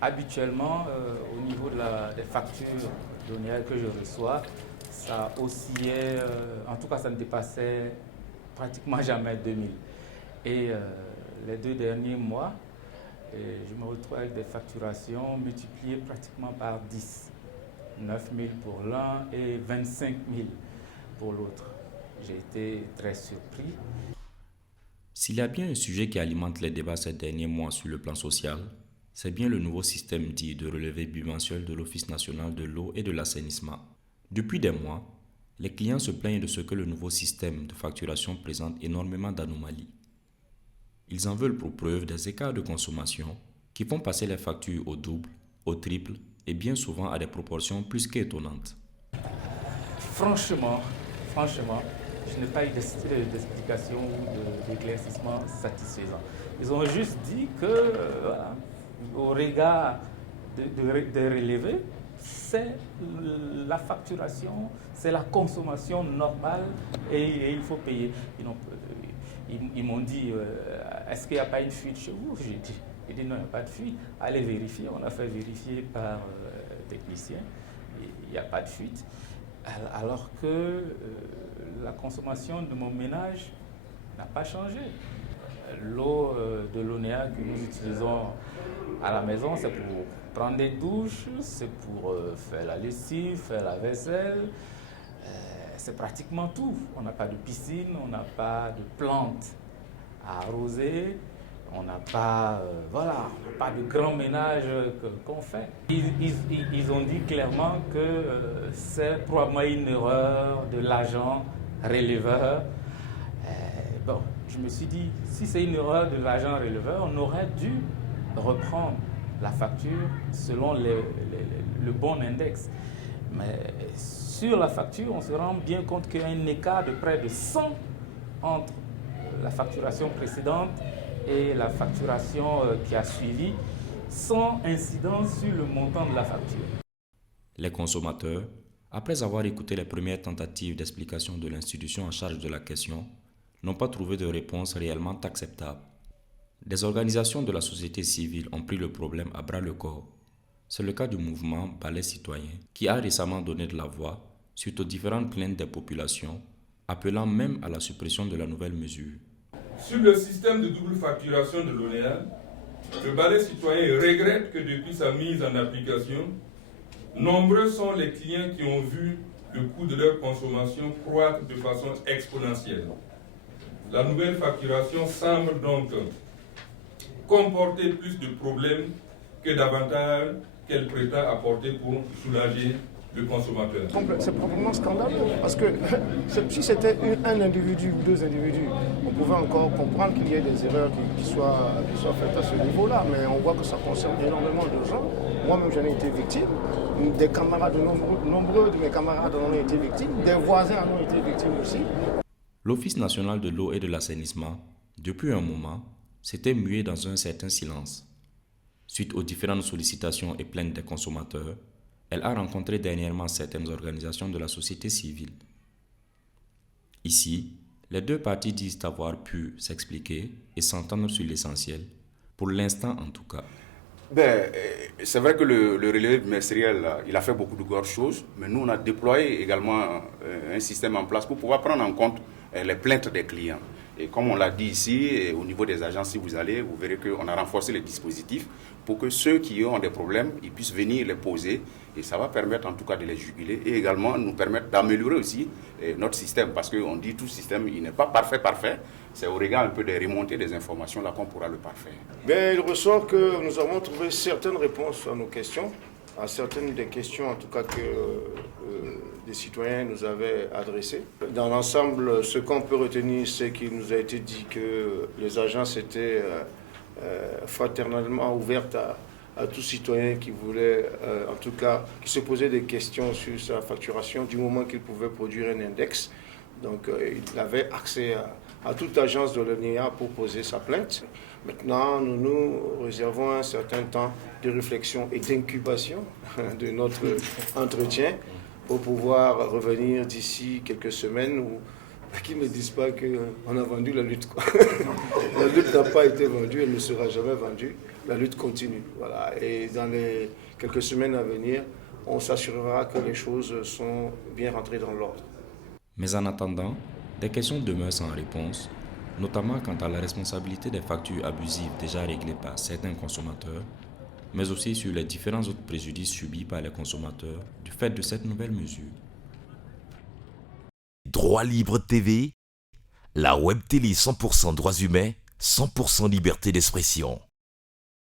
habituellement, au niveau des factures d'ONEA que je reçois, ça oscillait, en tout cas ça ne dépassait pratiquement jamais 2000. Et les 2 derniers mois, je me retrouve avec des facturations multipliées pratiquement par 10. 9 000 pour l'un et 25 000 pour l'autre. J'ai été très surpris. S'il y a bien un sujet qui alimente les débats ces derniers mois sur le plan social, c'est bien le nouveau système dit de relevé bimensuel de l'Office national de l'eau et de l'assainissement. Depuis des mois, les clients se plaignent de ce que le nouveau système de facturation présente énormément d'anomalies. Ils en veulent pour preuve des écarts de consommation qui font passer les factures au double, au triple et bien souvent à des proportions plus qu'étonnantes. Franchement, je n'ai pas eu d'explication ou d'éclaircissement satisfaisant. Ils ont juste dit que, voilà, au regard des relevés, c'est la facturation, c'est la consommation normale et il faut payer. Ils m'ont dit, est-ce qu'il n'y a pas une fuite chez vous? J'ai dit non, il n'y a pas de fuite. Allez vérifier. On a fait vérifier par technicien. Il n'y a pas de fuite. Alors que la consommation de mon ménage n'a pas changé. L'eau de l'ONEA que nous utilisons à la maison, c'est pour prendre des douches, c'est pour faire la lessive, faire la vaisselle. C'est pratiquement tout. On n'a pas de piscine, on n'a pas de plantes à arroser, on n'a pas, pas de grand ménage qu'on fait. Ils ont dit clairement que c'est probablement une erreur de l'agent releveur. Bon, je me suis dit, si c'est une erreur de l'agent releveur, on aurait dû reprendre la facture selon le bon index. Mais sur la facture, on se rend bien compte qu'il y a un écart de près de 100 entre la facturation précédente et la facturation qui a suivi, sans incidence sur le montant de la facture. Les consommateurs, après avoir écouté les premières tentatives d'explication de l'institution en charge de la question, n'ont pas trouvé de réponse réellement acceptable. Des organisations de la société civile ont pris le problème à bras-le-corps. C'est le cas du mouvement Balai Citoyen, qui a récemment donné de la voix suite aux différentes plaintes des populations, appelant même à la suppression de la nouvelle mesure. Sur le système de double facturation de l'ONEA, le Balai Citoyen regrette que depuis sa mise en application, nombreux sont les clients qui ont vu le coût de leur consommation croître de façon exponentielle. La nouvelle facturation semble donc comporter plus de problèmes que d'avantages qu'elle prétend apporter pour soulager le consommateur. C'est probablement scandaleux, parce que si c'était un individu, 2 individus, on pouvait encore comprendre qu'il y ait des erreurs qui soient faites à ce niveau-là, mais on voit que ça concerne énormément de gens. Moi-même, j'en ai été victime, des camarades, nombreux de mes camarades en ont été victimes, des voisins en ont été victimes aussi. L'Office national de l'eau et de l'assainissement, depuis un moment, s'était mué dans un certain silence. Suite aux différentes sollicitations et plaintes des consommateurs, elle a rencontré dernièrement certaines organisations de la société civile. Ici, les deux parties disent avoir pu s'expliquer et s'entendre sur l'essentiel, pour l'instant en tout cas. C'est vrai que le relevé bimestriel, il a fait beaucoup de choses, mais nous on a déployé également un système en place pour pouvoir prendre en compte les plaintes des clients. Et comme on l'a dit ici, au niveau des agences, si vous allez, vous verrez qu'on a renforcé les dispositifs pour que ceux qui ont des problèmes, ils puissent venir les poser. Et ça va permettre en tout cas de les juguler et également nous permettre d'améliorer aussi notre système. Parce qu'on dit tout système, il n'est pas parfait. C'est au regard un peu des remontées des informations là qu'on pourra le parfaire. Il ressort que nous avons trouvé certaines réponses à nos questions, à certaines des questions en tout cas que des citoyens nous avaient adressées. Dans l'ensemble, ce qu'on peut retenir, c'est qu'il nous a été dit que les agences étaient fraternellement ouvertes à tout citoyen qui voulait, en tout cas, qui se posait des questions sur sa facturation du moment qu'il pouvait produire un index. Donc, il avait accès à toute agence de l'ONEA pour poser sa plainte. Maintenant, nous nous réservons un certain temps de réflexion et d'incubation de notre entretien pour pouvoir revenir d'ici quelques semaines ou qu'ils ne disent pas qu'on a vendu la lutte. La lutte n'a pas été vendue, elle ne sera jamais vendue. la lutte continue. Voilà. Et dans les quelques semaines à venir, on s'assurera que les choses sont bien rentrées dans l'ordre. Mais en attendant, des questions demeurent sans réponse, notamment quant à la responsabilité des factures abusives déjà réglées par certains consommateurs, mais aussi sur les différents autres préjudices subis par les consommateurs du fait de cette nouvelle mesure. Droit Libre TV, la web télé 100% droits humains, 100% liberté d'expression.